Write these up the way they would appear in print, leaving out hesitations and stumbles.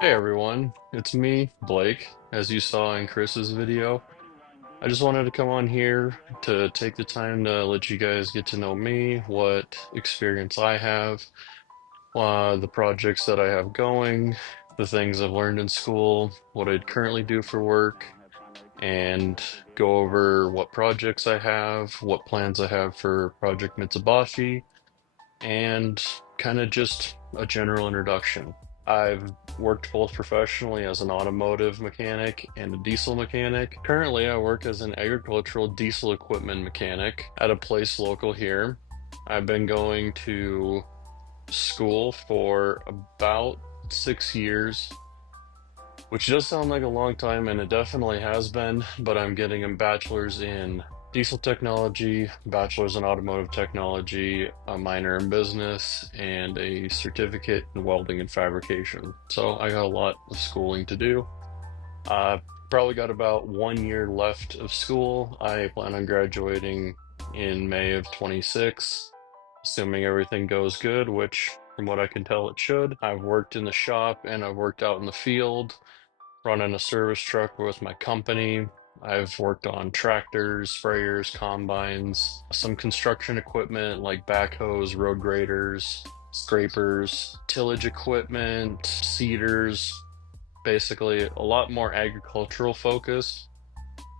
Hey everyone, it's me, Blake, as you saw in Chris's video. I just wanted to come on here to take the time to let you guys get to know me, what experience I have, the projects that I have going, the things I've learned in school, what I currently do for work, and go over what projects I have, what plans I have for Project Mitsubashi, and kind of just a general introduction. I've worked both professionally as an automotive mechanic and a diesel mechanic. Currently, I work as an agricultural diesel equipment mechanic at a place local here. I've been going to school for about 6 years, which does sound like a long time, and it definitely has been, but I'm getting a bachelor's in diesel technology, bachelor's in automotive technology, a minor in business, and a certificate in welding and fabrication. So I got a lot of schooling to do. Probably got about 1 year left of school. I plan on graduating in May of 26, assuming everything goes good, which from what I can tell it should. I've worked in the shop and I've worked out in the field running a service truck with my company. I've worked on tractors, sprayers, combines, some construction equipment like backhoes, road graders, scrapers, tillage equipment, seeders, basically a lot more agricultural focus,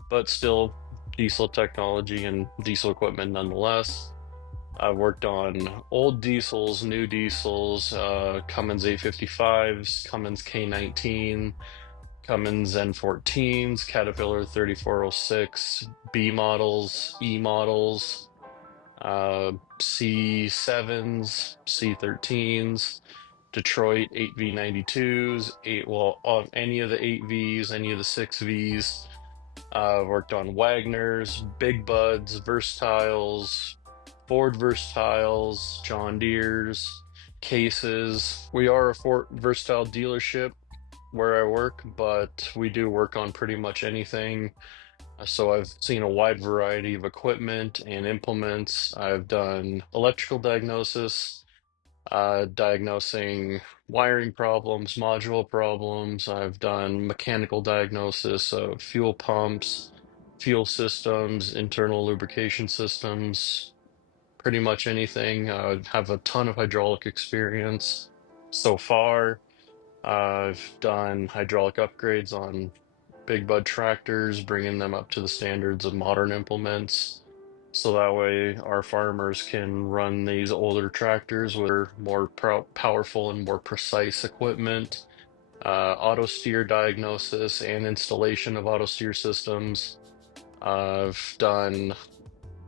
but still diesel technology and diesel equipment nonetheless. I've worked on old diesels, new diesels, Cummins A55s, Cummins K19, Cummins N14s, Caterpillar 3406, B models, E models, C7s, C13s, Detroit 8V92s, any of the 8Vs, any of the 6Vs. I've worked on Wagners, Big Buds, Versatiles, Ford Versatiles, John Deere's, Cases. We are a Ford Versatile dealership where I work, but we do work on pretty much anything. So I've seen a wide variety of equipment and implements. I've done electrical diagnosis, diagnosing wiring problems, module problems. I've done mechanical diagnosis of fuel pumps, fuel systems, internal lubrication systems, pretty much anything. I have a ton of hydraulic experience so far. I've done hydraulic upgrades on big bud tractors, bringing them up to the standards of modern implements. So that way our farmers can run these older tractors with more powerful and more precise equipment. Auto steer diagnosis and installation of auto steer systems. I've done,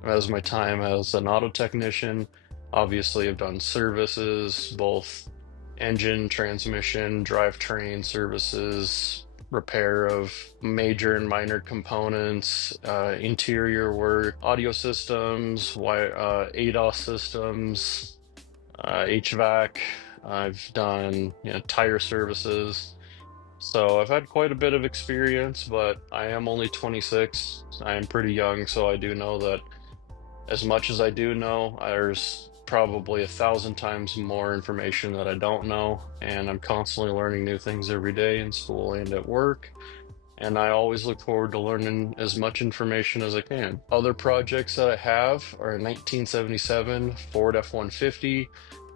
as my time as an auto technician, obviously I've done services, both engine, transmission, drivetrain services, repair of major and minor components, interior work, audio systems, ADAS systems, HVAC. I've done, tire services. So I've had quite a bit of experience, but I am only 26. I am pretty young, so I do know that as much as I do know, there's probably 1,000 times more information that I don't know, and I'm constantly learning new things every day in school and at work. And I always look forward to learning as much information as I can. Other projects that I have are a 1977 Ford F-150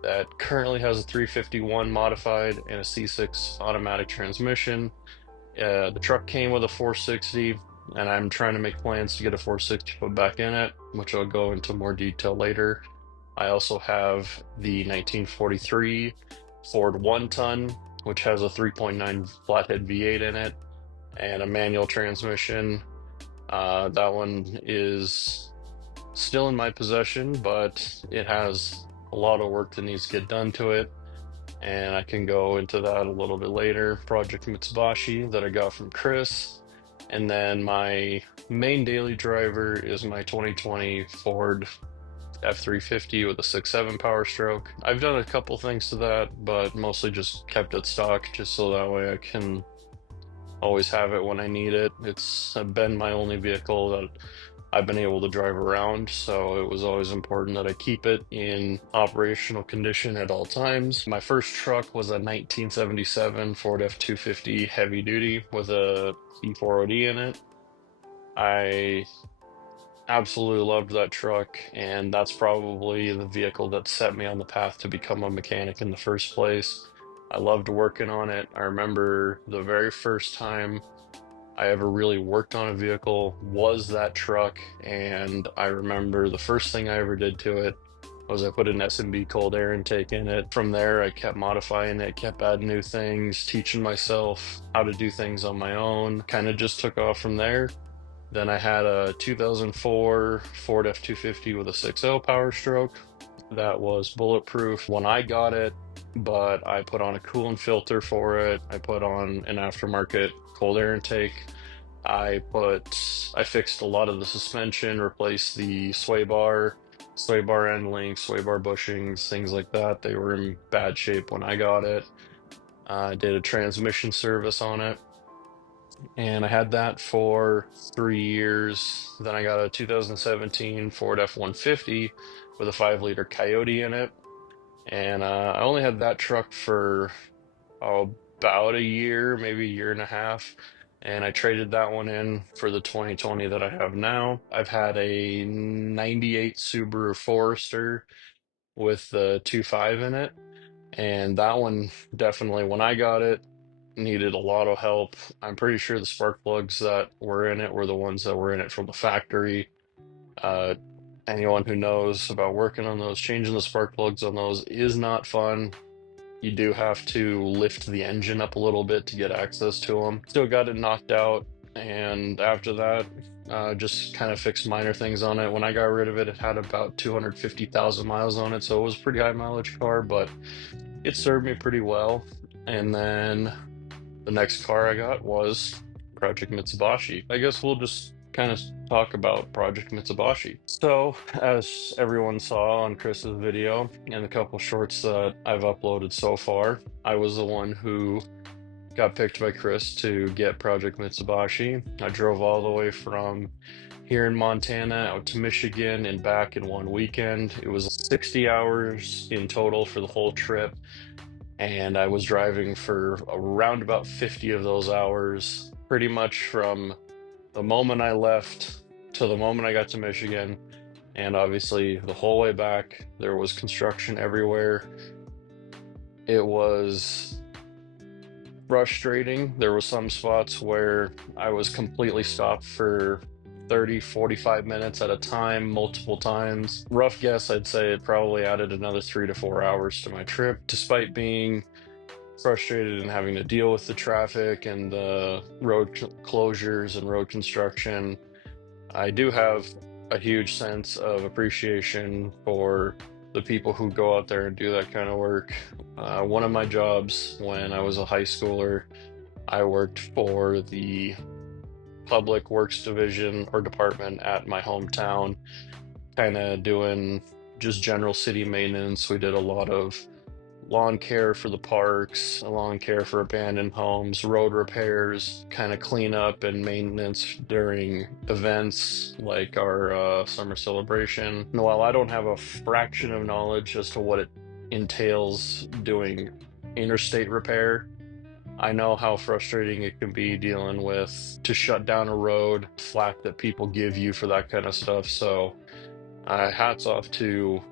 that currently has a 351 modified and a C6 automatic transmission. The truck came with a 460, and I'm trying to make plans to get a 460 put back in it, which I'll go into more detail later. I also have the 1943 Ford 1-ton, which has a 3.9 flathead V8 in it and a manual transmission. That one is still in my possession, but it has a lot of work that needs to get done to it, and I can go into that a little bit later. Project Mitsubashi that I got from Chris. And then my main daily driver is my 2020 Ford F350 with a 6.7 Power Stroke. I've done a couple things to that, but mostly just kept it stock just so that way I can always have it when I need it. It's been my only vehicle that I've been able to drive around, so it was always important that I keep it in operational condition at all times. My first truck was a 1977 Ford F-250 heavy duty with a E4OD in it. I absolutely loved that truck, and that's probably the vehicle that set me on the path to become a mechanic in the first place. I loved working on it. I remember the very first time I ever really worked on a vehicle was that truck, and I remember the first thing I ever did to it was I put an S&B cold air intake in it. From there, I kept modifying it, kept adding new things, teaching myself how to do things on my own. Kind of just took off from there. Then I had a 2004 Ford F-250 with a 6.0 Power Stroke that was bulletproof when I got it, but I put on a coolant filter for it. I put on an aftermarket cold air intake. I fixed a lot of the suspension, replaced the sway bar end links, sway bar bushings, things like that. They were in bad shape when I got it. I did a transmission service on it, and I had that for 3 years. Then I got a 2017 Ford F-150 with a 5-liter Coyote in it, and I only had that truck for about a year, maybe a year and a half. And I traded that one in for the 2020 that I have now. I've had a 98 Subaru Forester with the 2.5 in it. And that one definitely, when I got it, needed a lot of help. I'm pretty sure the spark plugs that were in it were the ones that were in it from the factory. Uh, Anyone who knows about working on those, changing the spark plugs on those is not fun. You do have to lift the engine up a little bit to get access to them. Still got it knocked out, and after that, just kind of fixed minor things on it. When I got rid of it, it had about 250,000 miles on it, so it was a pretty high mileage car, but it served me pretty well. And then the next car I got was Project Mitsubashi. I guess we'll just kind of talk about Project Mitsubashi. So, as everyone saw on Chris's video and the couple shorts that I've uploaded so far, I was the one who got picked by Chris to get Project Mitsubashi. I drove all the way from here in Montana out to Michigan and back in one weekend. It was 60 hours in total for the whole trip, and I was driving for around about 50 of those hours, pretty much from the moment I left to the moment I got to Michigan. And obviously, the whole way back, there was construction everywhere. It was frustrating. There were some spots where I was completely stopped for 30, 45 minutes at a time, multiple times. Rough guess, I'd say it probably added another 3 to 4 hours to my trip, despite being frustrated and having to deal with the traffic and the closures and road construction. I do have a huge sense of appreciation for the people who go out there and do that kind of work. One of my jobs when I was a high schooler, I worked for the public works division or department at my hometown, kind of doing just general city maintenance. We did a lot of lawn care for the parks, lawn care for abandoned homes, road repairs, kind of cleanup and maintenance during events like our summer celebration. And while I don't have a fraction of knowledge as to what it entails doing interstate repair, I know how frustrating it can be dealing with to shut down a road, flack that people give you for that kind of stuff. So, hats off to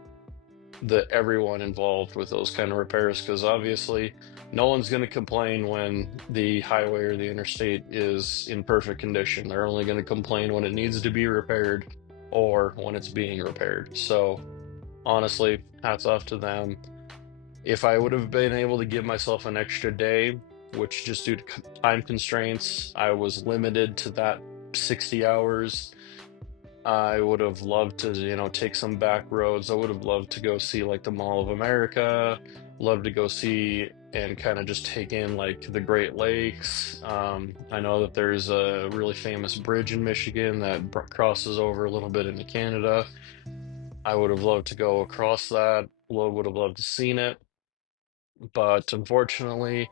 everyone involved with those kind of repairs, because obviously no one's going to complain when the highway or the interstate is in perfect condition. They're only going to complain when it needs to be repaired or when it's being repaired. So honestly, hats off to them. If I would have been able to give myself an extra day, which just due to time constraints, I was limited to that 60 hours. I would have loved to, take some back roads. I would have loved to go see like the Mall of America, love to go see and kind of just take in like the Great Lakes. I know that there's a really famous bridge in Michigan that crosses over a little bit into Canada. I would have loved to go across that. Would have loved to seen it, but unfortunately,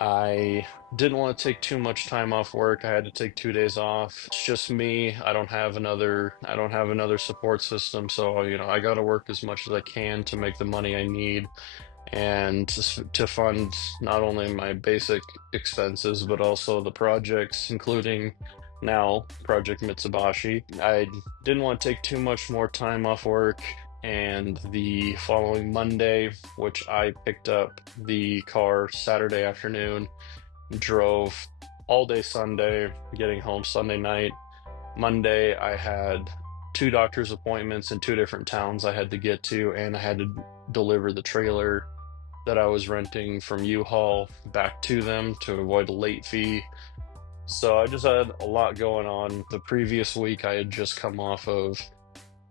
I didn't want to take too much time off work. I had to take 2 days off. It's just me. I don't have another support system. So, I got to work as much as I can to make the money I need and to fund not only my basic expenses, but also the projects, including now Project Mitsubashi. I didn't want to take too much more time off work. And the following Monday, which I picked up the car Saturday afternoon, drove all day Sunday, getting home Sunday night. Monday, I had two doctor's appointments in two different towns I had to get to, and I had to deliver the trailer that I was renting from U-Haul back to them to avoid a late fee. So I just had a lot going on. The previous week, I had just come off of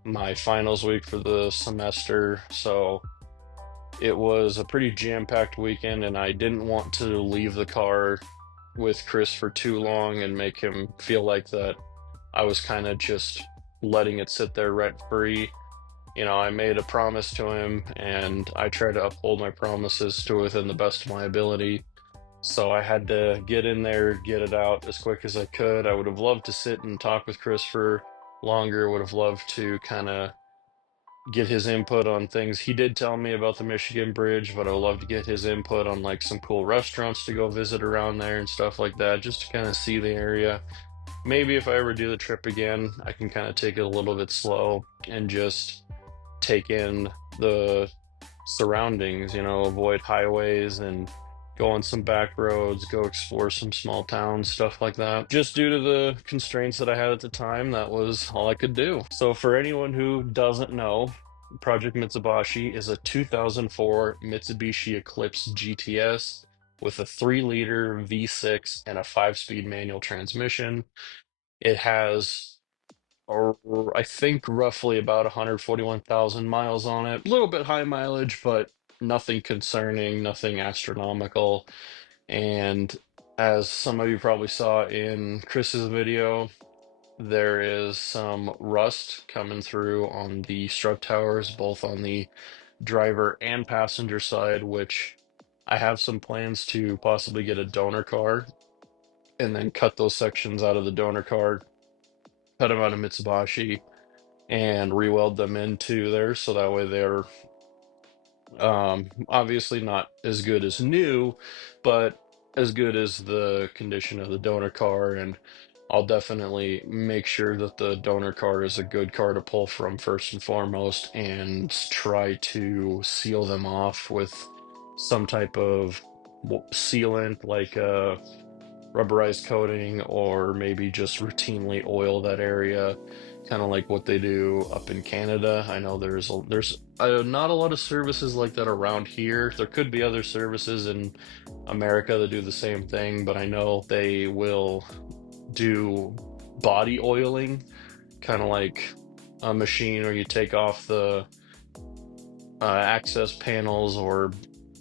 my finals week for the semester, so it was a pretty jam-packed weekend, and I didn't want to leave the car with Chris for too long and make him feel like that I was kind of just letting it sit there rent-free. I made a promise to him, and I try to uphold my promises to within the best of my ability. So I had to get in there, get it out as quick as I could. I would have loved to sit and talk with Chris for longer, would have loved to kind of get his input on things. He did tell me about the Michigan Bridge, but I would love to get his input on like some cool restaurants to go visit around there and stuff like that, just to kind of see the area. Maybe if I ever do the trip again, I can kind of take it a little bit slow and just take in the surroundings, avoid highways and go on some back roads, go explore some small towns, stuff like that. Just due to the constraints that I had at the time, that was all I could do. So, for anyone who doesn't know, Project Mitsubashi is a 2004 Mitsubishi Eclipse GTS with a 3-liter V6 and a 5-speed manual transmission. It has or I think roughly about 141,000 miles on it. A little bit high mileage, but nothing concerning, nothing astronomical. And as some of you probably saw in Chris's video, there is some rust coming through on the strut towers, both on the driver and passenger side, which I have some plans to possibly get a donor car and then cut those sections out of the donor car, cut them out of Mitsubishi and re-weld them into there so that way they're obviously not as good as new, but as good as the condition of the donor car. And I'll definitely make sure that the donor car is a good car to pull from first and foremost, and try to seal them off with some type of sealant like rubberized coating, or maybe just routinely oil that area, kind of like what they do up in Canada. I know there's not a lot of services like that around here. There could be other services in America that do the same thing, but I know they will do body oiling, kind of like a machine where you take off the access panels or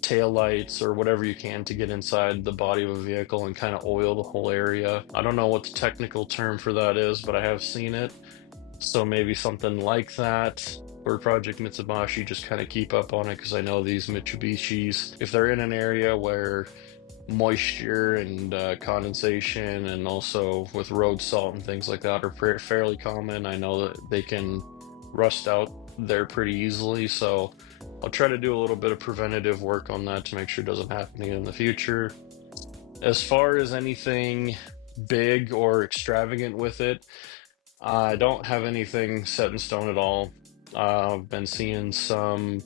tail lights or whatever you can to get inside the body of a vehicle and kind of oil the whole area. I don't know what the technical term for that is, but I have seen it. So maybe something like that for Project Mitsubashi, just kind of keep up on it, because I know these Mitsubishis, if they're in an area where moisture and condensation and also with road salt and things like that are fairly common, I know that they can rust out there pretty easily. So I'll try to do a little bit of preventative work on that to make sure it doesn't happen again in the future. As far as anything big or extravagant with it, I don't have anything set in stone at all. I've been seeing some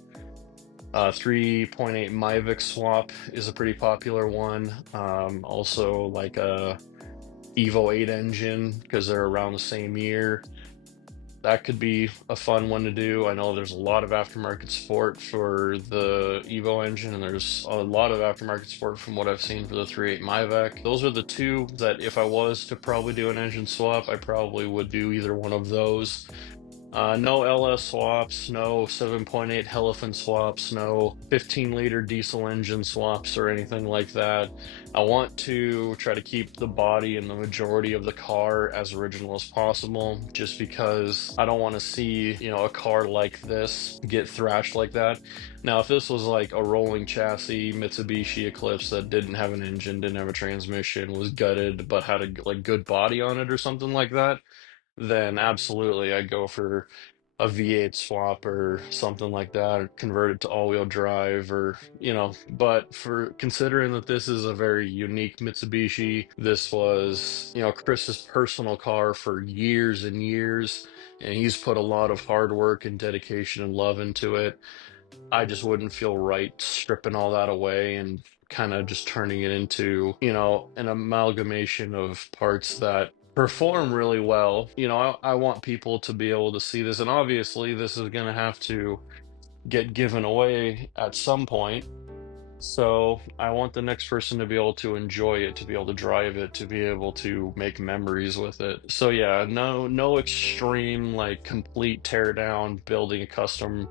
3.8 Mavic swap is a pretty popular one. Also like a Evo 8 engine, because they're around the same year. That could be a fun one to do. I know there's a lot of aftermarket support for the Evo engine, and there's a lot of aftermarket support from what I've seen for the 3.8 Mavic. Those are the two that if I was to probably do an engine swap, I probably would do either one of those. No LS swaps, no 7.8 Helifin swaps, no 15-liter diesel engine swaps or anything like that. I want to try to keep the body and the majority of the car as original as possible, just because I don't want to see, a car like this get thrashed like that. Now, if this was like a rolling chassis Mitsubishi Eclipse that didn't have an engine, didn't have a transmission, was gutted, but had a like good body on it or something like that, then absolutely I'd go for a V8 swap or something like that, or convert it to all-wheel drive but for considering that this is a very unique Mitsubishi, this was, Chris's personal car for years and years, and he's put a lot of hard work and dedication and love into it. I just wouldn't feel right stripping all that away and kind of just turning it into, an amalgamation of parts that perform really well. I want people to be able to see this, and obviously, this is going to have to get given away at some point. So I want the next person to be able to enjoy it, to be able to drive it, to be able to make memories with it. So yeah, no extreme like complete tear down, building a custom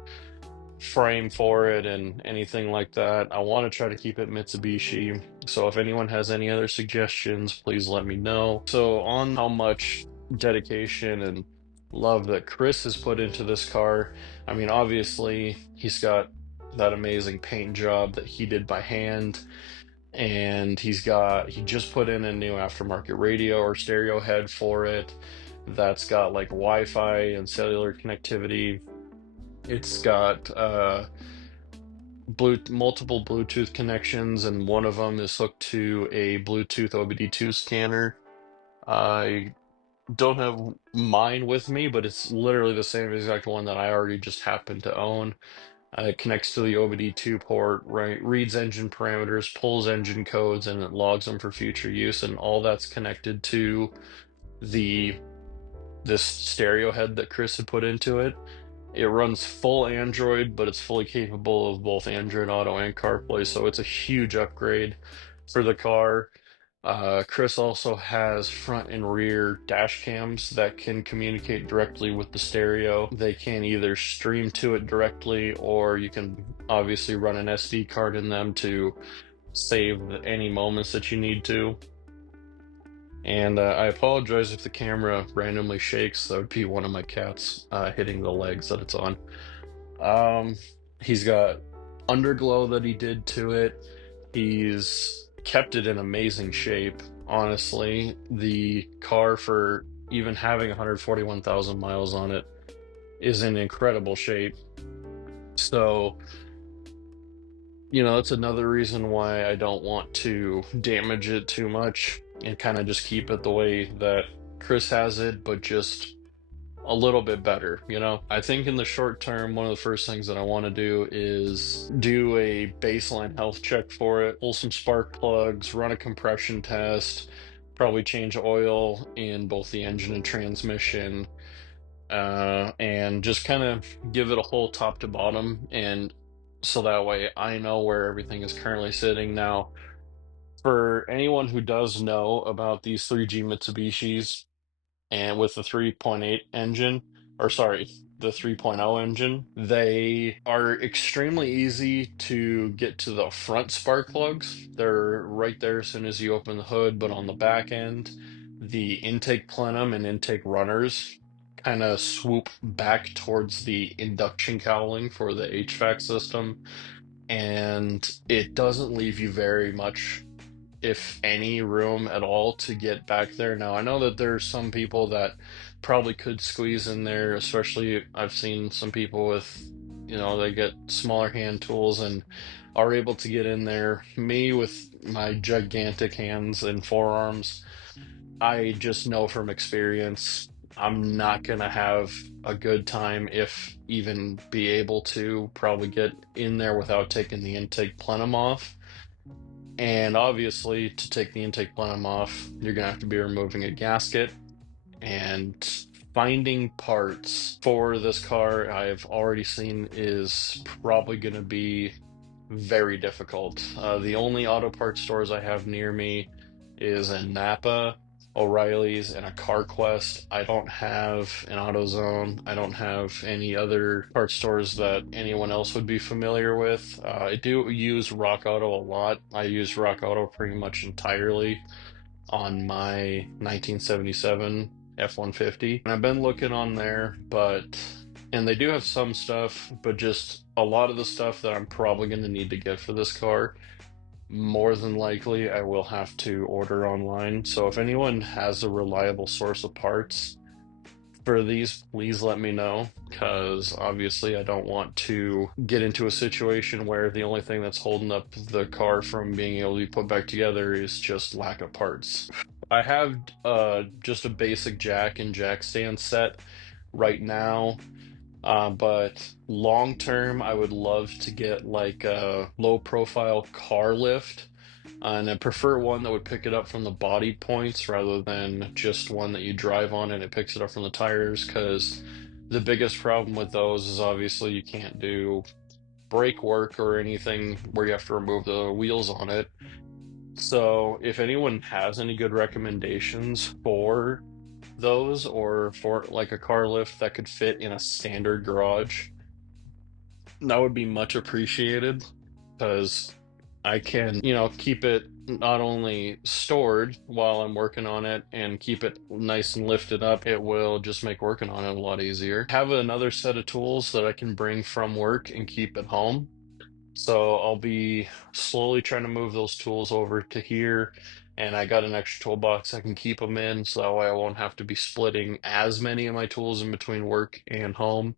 frame for it and anything like that. I want to try to keep it Mitsubishi. So if anyone has any other suggestions, please let me know. So on how much dedication and love that Chris has put into this car, I mean, obviously he's got that amazing paint job that he did by hand. And he just put in a new aftermarket radio or stereo head for it that's got like Wi-Fi and cellular connectivity. It's got multiple Bluetooth connections, and one of them is hooked to a Bluetooth OBD2 scanner. I don't have mine with me, but it's literally the same exact one that I already just happen to own. It connects to the OBD2 port, right, reads engine parameters, pulls engine codes, and it logs them for future use, and all that's connected to the this stereo head that Chris had put into it. It runs full Android, but it's fully capable of both Android Auto and CarPlay, so it's a huge upgrade for the car. Chris also has front and rear dash cams that can communicate directly with the stereo. They can either stream to it directly, or you can obviously run an SD card in them to save any moments that you need to. And I apologize if the camera randomly shakes. That would be one of my cats hitting the legs that it's on. Um, he's got underglow that he did to it. He's kept it in amazing shape. Honestly, the car, for even having 141,000 miles on it, is in incredible shape. So, that's another reason why I don't want to damage it too much and kind of just keep it the way that Chris has it, but just a little bit better. I think in the short term, one of the first things that I want to do is do a baseline health check for it, pull some spark plugs, run a compression test, probably change oil in both the engine and transmission, and just kind of give it a whole top to bottom. And so that way I know where everything is currently sitting now. For anyone who does know about these 3G Mitsubishis, and with the 3.8 engine, or sorry, the 3.0 engine, they are extremely easy to get to the front spark plugs. They're right there as soon as you open the hood, but on the back end, the intake plenum and intake runners kind of swoop back towards the induction cowling for the HVAC system, and it doesn't leave you very much, if any, room at all to get back there. Now, I know that there's some people that probably could squeeze in there, especially I've seen some people with, they get smaller hand tools and are able to get in there. Me, with my gigantic hands and forearms, I just know from experience I'm not gonna have a good time, if even be able to probably get in there without taking the intake plenum off. And obviously, to take the intake plenum off, you're gonna have to be removing a gasket, and finding parts for this car I've already seen is probably gonna be very difficult. The only auto parts stores I have near me is in Napa, O'Reilly's and a CarQuest. I don't have an AutoZone. I don't have any other parts stores that anyone else would be familiar with. I do use Rock Auto a lot. I use Rock Auto pretty much entirely on my 1977 F-150. And I've been looking on there, and they do have some stuff, but just a lot of the stuff that I'm probably going to need to get for this car, more than likely I will have to order online. So if anyone has a reliable source of parts for these, please let me know, because obviously I don't want to get into a situation where the only thing that's holding up the car from being able to be put back together is just lack of parts. I have just a basic jack and jack stand set right now. But long term, I would love to get like a low profile car lift, and I prefer one that would pick it up from the body points rather than just one that you drive on and it picks it up from the tires. Because the biggest problem with those is obviously you can't do brake work or anything where you have to remove the wheels on it. So if anyone has any good recommendations for those, or for like a car lift that could fit in a standard garage, that would be much appreciated, because I can, keep it not only stored while I'm working on it and keep it nice and lifted up, it will just make working on it a lot easier. Have another set of tools that I can bring from work and keep at home. So I'll be slowly trying to move those tools over to here. And I got an extra toolbox I can keep them in, so that way I won't have to be splitting as many of my tools in between work and home.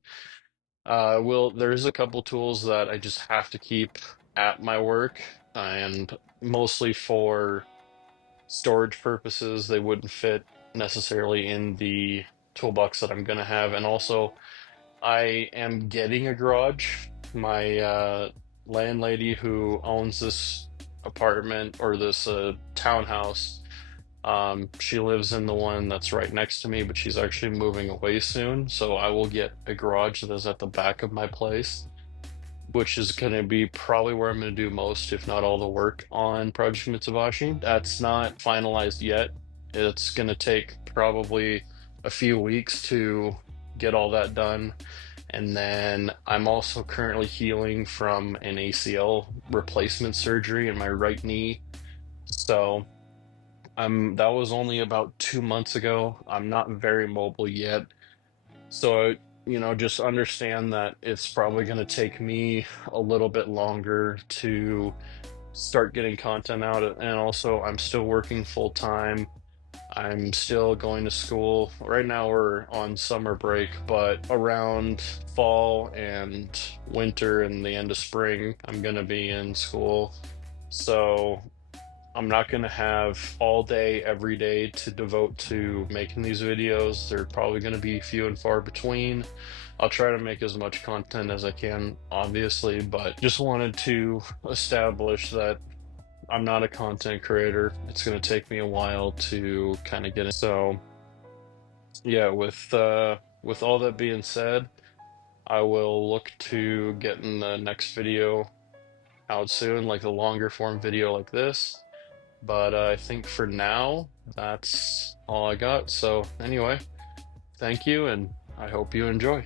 There's a couple tools that I just have to keep at my work, and mostly for storage purposes. They wouldn't fit necessarily in the toolbox that I'm gonna have. And also, I am getting a garage. My landlady who owns this apartment, or this townhouse, she lives in the one that's right next to me, but she's actually moving away soon. So I will get a garage that is at the back of my place, which is going to be probably where I'm going to do most, if not all, the work on Project Mitsubashi. That's not finalized yet. It's going to take probably a few weeks to get all that done. And then I'm also currently healing from an ACL replacement surgery in my right knee. So that was only about 2 months ago. I'm not very mobile yet. So, just understand that it's probably going to take me a little bit longer to start getting content out. And also, I'm still working full time. I'm still going to school. Right now, we're on summer break, but around fall and winter and the end of spring, I'm going to be in school. So I'm not going to have all day, every day to devote to making these videos. They're probably going to be few and far between. I'll try to make as much content as I can, obviously, but just wanted to establish that I'm not a content creator. It's going to take me a while to kind of get it. So, yeah, with all that being said, I will look to getting the next video out soon, like a longer form video like this. But I think for now, that's all I got. So anyway, thank you, and I hope you enjoy.